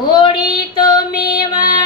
હોળી તો મેવા